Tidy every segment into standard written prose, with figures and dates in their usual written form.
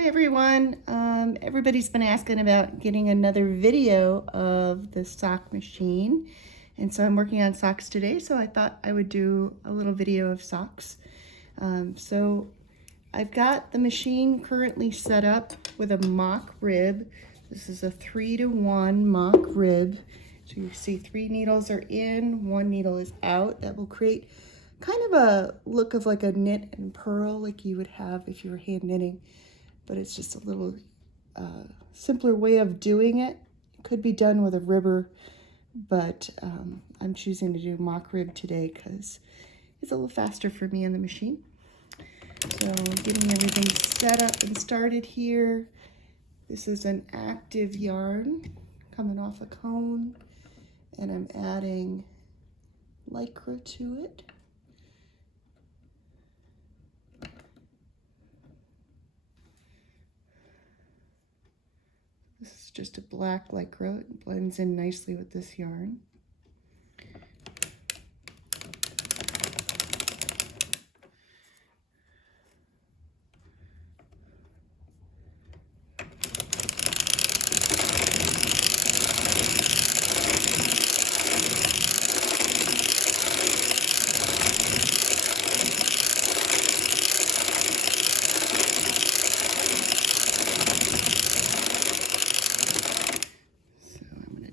Hi everyone. Everybody's been asking about getting another video of the sock machine, and so I'm working on socks today, so I thought I would do a little video of socks. So I've got the machine currently set up with a mock rib. This is a 3-to-1 mock rib. So you see 3 needles are in, 1 needle is out. That will create kind of a look of like a knit and purl like you would have if you were hand knitting. But it's just a little simpler way of doing it. It could be done with a ribber, but I'm choosing to do mock rib today because it's a little faster for me in the machine. So getting everything set up and started here. This is an Aktiv yarn coming off a cone, and I'm adding Lycra to it. This is just a black Lycra. It blends in nicely with this yarn.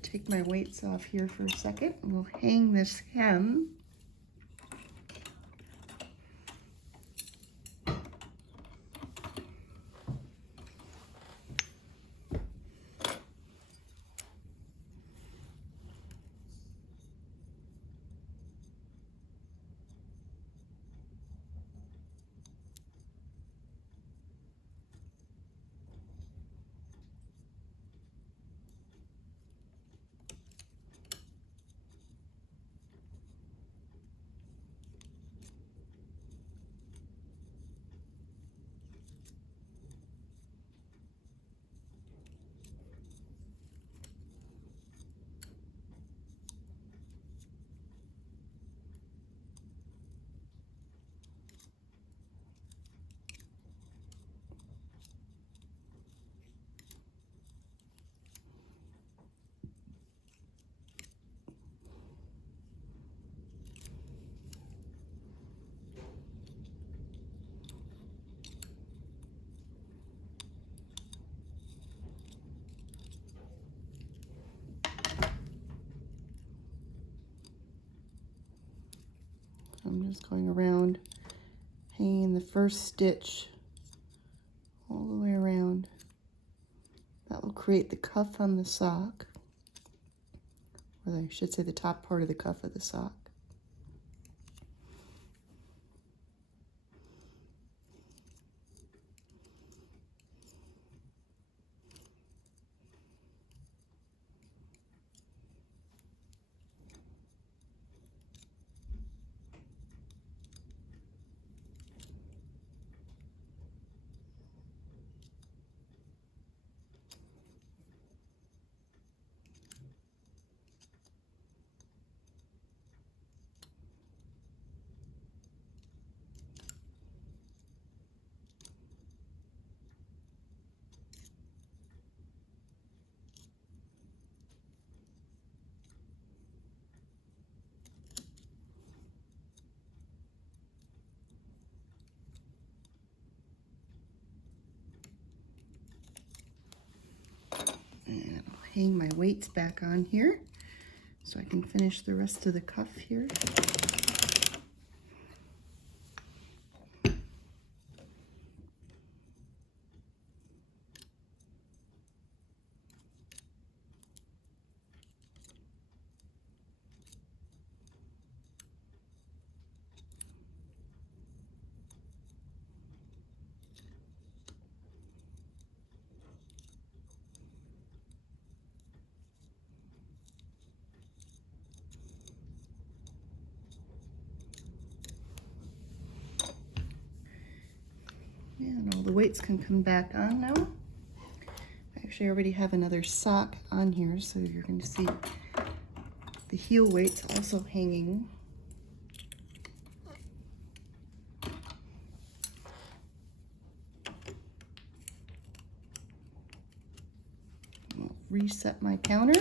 Take my weights off here for a second, and we'll hang this hem. I'm just going around, hanging the first stitch all the way around. That will create the cuff on the sock, or I should say the top part of the cuff of the sock. And I'll hang my weights back on here so I can finish the rest of the cuff here. And all the weights can come back on now. Actually, I already have another sock on here, so you're going to see the heel weights also hanging. reset my counter.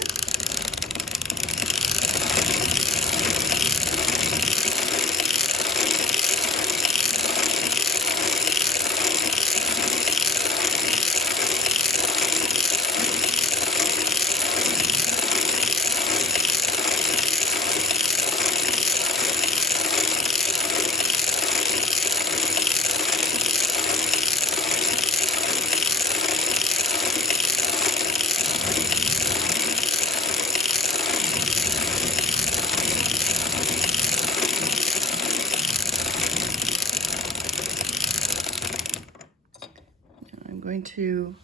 Going to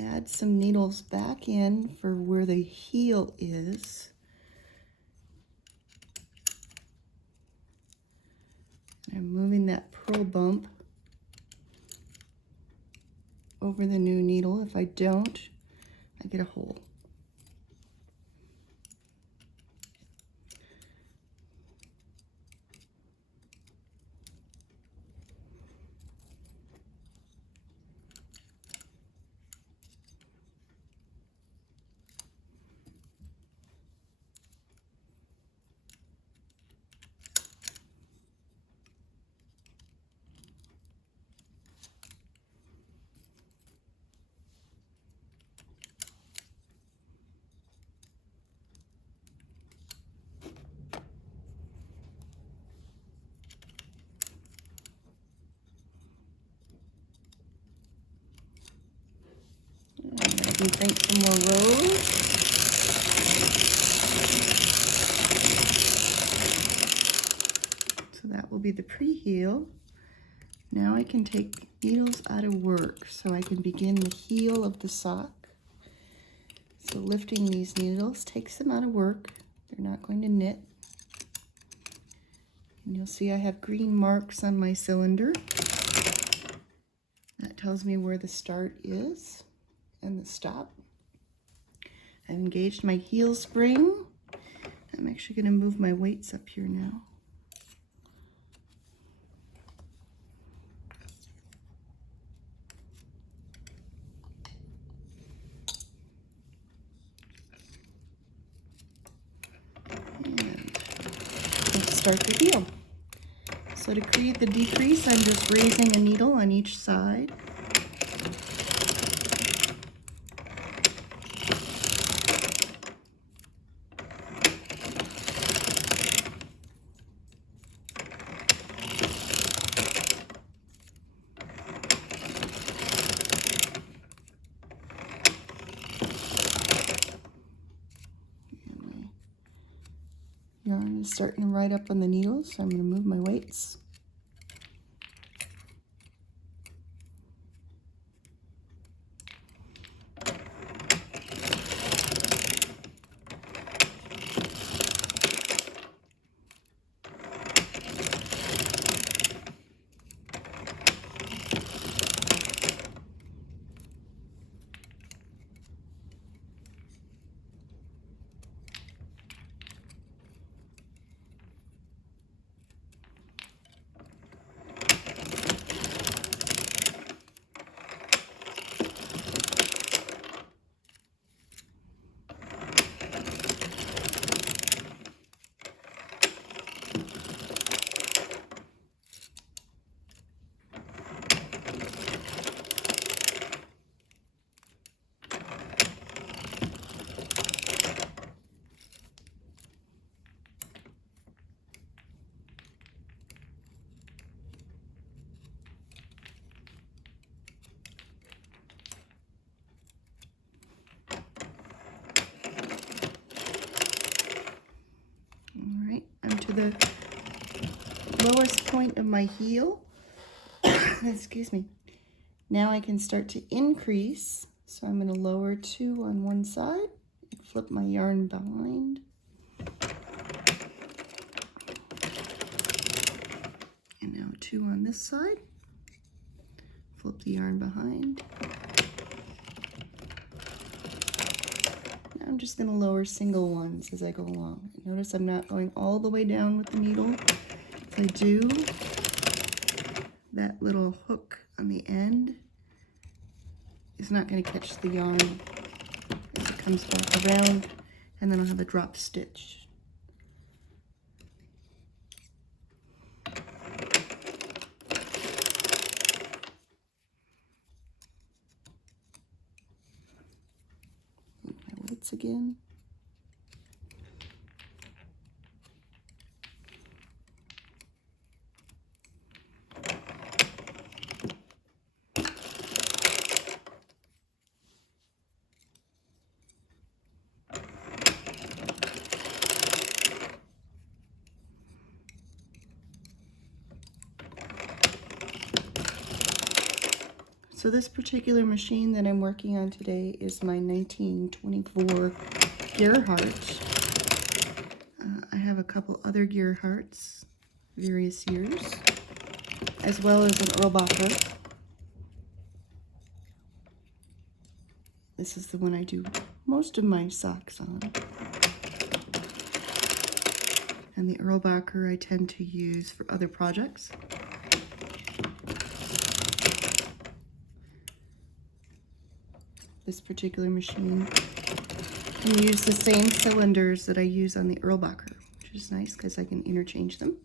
add some needles back in for where the heel is. I'm moving that purl bump over the new needle. If I don't, I get a hole. I can think some more rows. So that will be the pre-heel. Now I can take needles out of work so I can begin the heel of the sock. So lifting these needles takes them out of work. They're not going to knit. And you'll see I have green marks on my cylinder. That tells me where the start is and the stop. I've engaged my heel spring. I'm actually going to move my weights up here now. And let's start the heel. So to create the decrease, I'm just raising a needle on each side. Yarn is starting right up on the needles, so I'm going to move my weights. To the lowest point of my heel. Excuse me. Now I can start to increase. So I'm going to lower 2 on one side and flip my yarn behind. And now 2 on this side. Flip the yarn behind. I'm just going to lower single ones as I go along. Notice I'm not going all the way down with the needle. If I do, that little hook on the end is not going to catch the yarn comes back around, and then I'll have a drop stitch. My weights again. So this particular machine that I'm working on today is my 1924 Gearhart. I have a couple other Gearharts, various years, as well as an Erlbacher. This is the one I do most of my socks on. And the Erlbacher I tend to use for other projects. This particular machine can use the same cylinders that I use on the Erlbacher, which is nice because I can interchange them.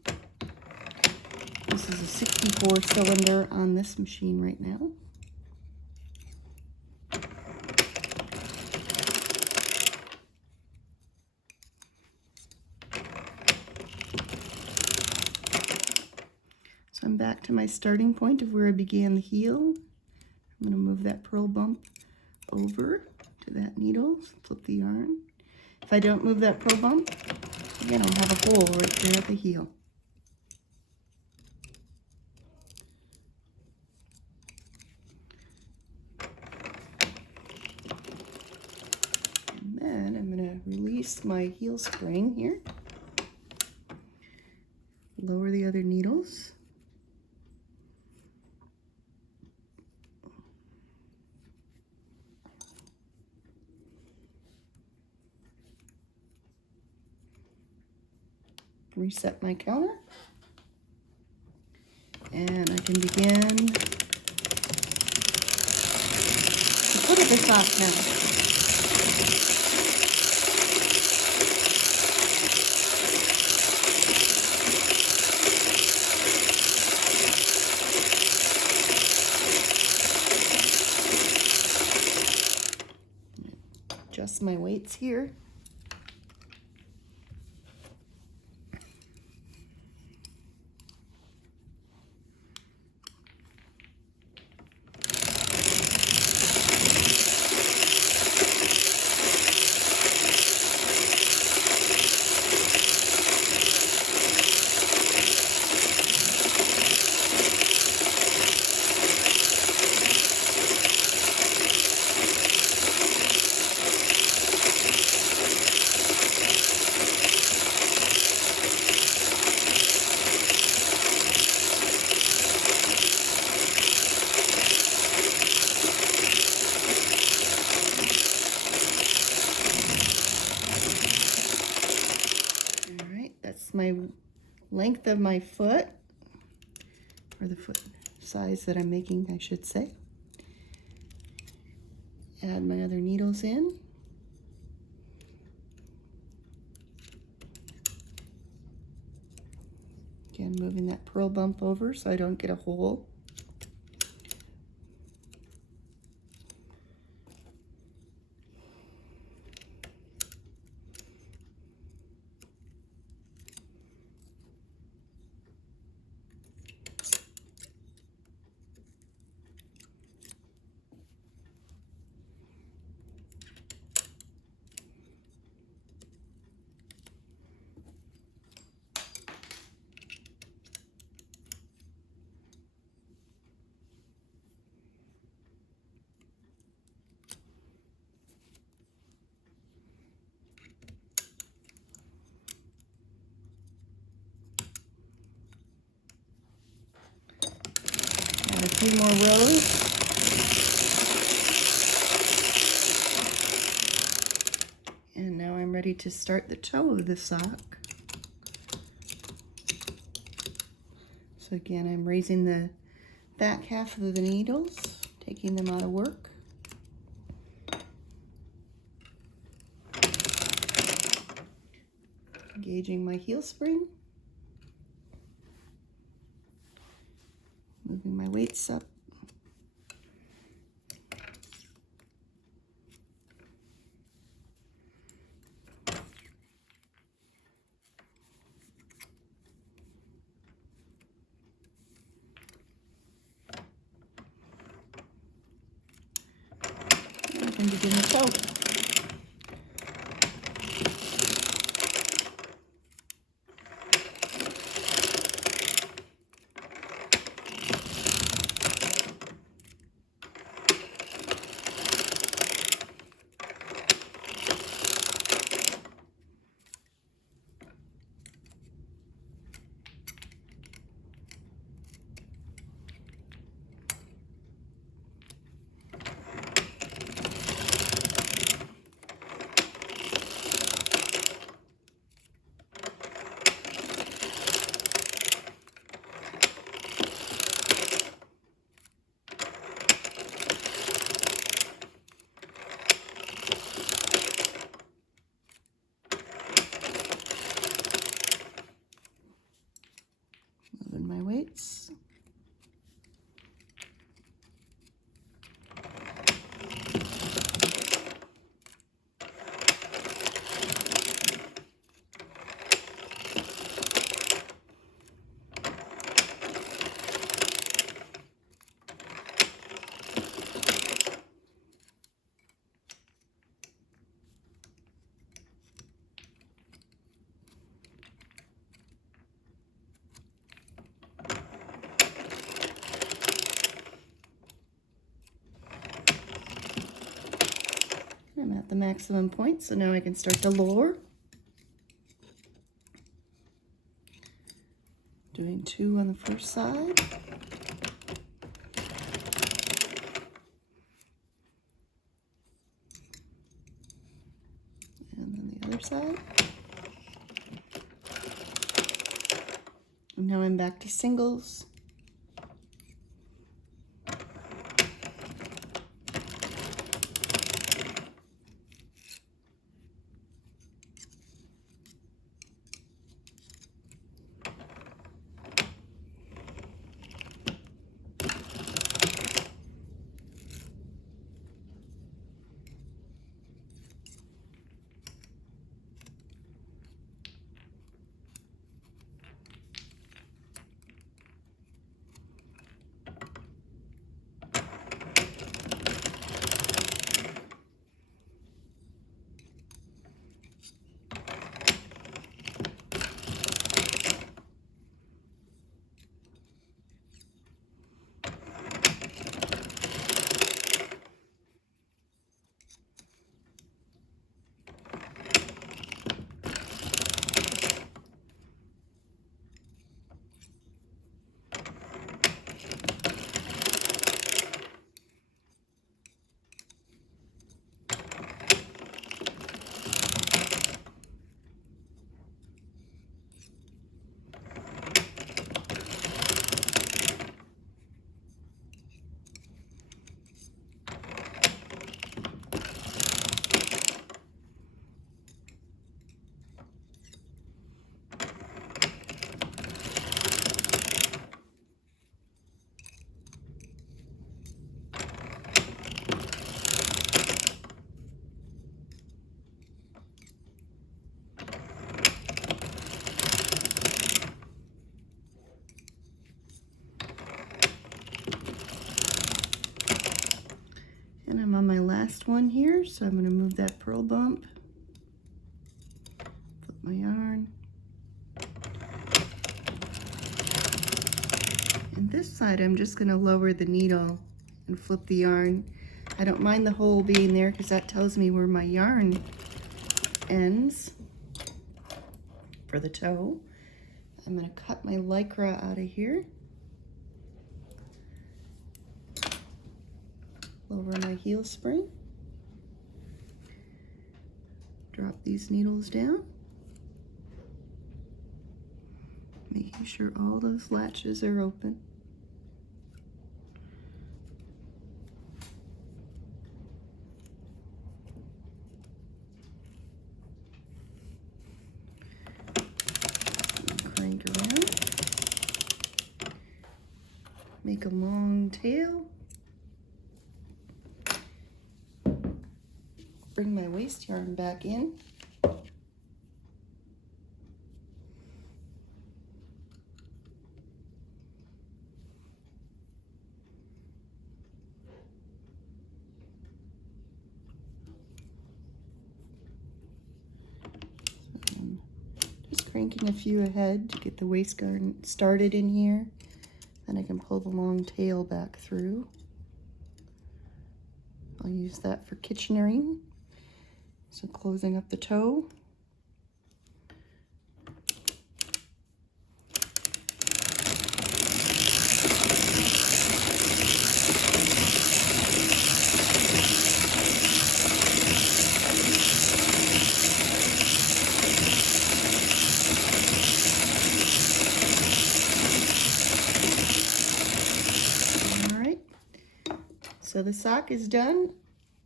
This is a 64 cylinder on this machine right now. So I'm back to my starting point of where I began the heel. I'm going to move that purl bump over to that needle, flip the yarn. If I don't move that purl bump, again, I'll have a hole right there at the heel. And then I'm going to release my heel spring here, lower the other needles. Reset my counter, and I can begin to put the sock now. Adjust my weights here. My length of my foot, or the foot size that I'm making, I should say. Add my other needles in. Again, moving that purl bump over so I don't get a hole. Add a few more rows. And now I'm ready to start the toe of the sock. So again, I'm raising the back half of the needles, taking them out of work. Engaging my heel spring. Moving my weights up. And begin the toe. Moving my weights. I'm at the maximum point, so now I can start to lower. Doing 2 on the first side. And then the other side. And now I'm back to singles. And I'm on my last one here, so I'm going to move that purl bump, flip my yarn, and this side I'm just going to lower the needle and flip the yarn. I don't mind the hole being there because that tells me where my yarn ends for the toe. I'm going to cut my lycra out of here. Lower my heel spring. Drop these needles down. Making sure all those latches are open. make a long tail. Bring my waste yarn back in. Just cranking a few ahead to get the waste yarn started in here. Then I can pull the long tail back through. I'll use that for kitchenering. So closing up the toe. So the sock is done.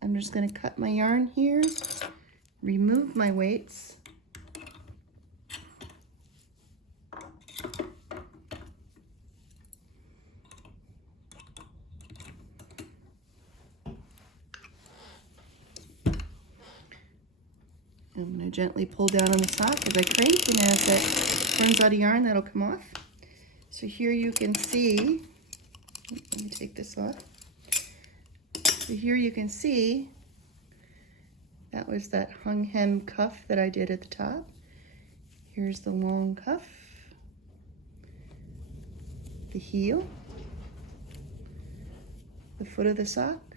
I'm just going to cut my yarn here, remove my weights. I'm going to gently pull down on the sock as I crank, and as that runs out of yarn, that'll come off. So here you can see, let me take this off. So here you can see that was that hung hem cuff that I did at the top. Here's the long cuff, the heel, the foot of the sock.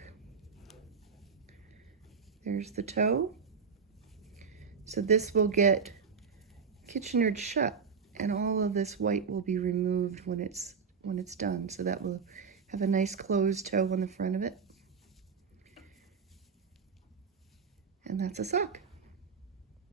There's the toe. So this will get kitchenered shut, and all of this white will be removed when it's done. So that will have a nice closed toe on the front of it. And that's a sock.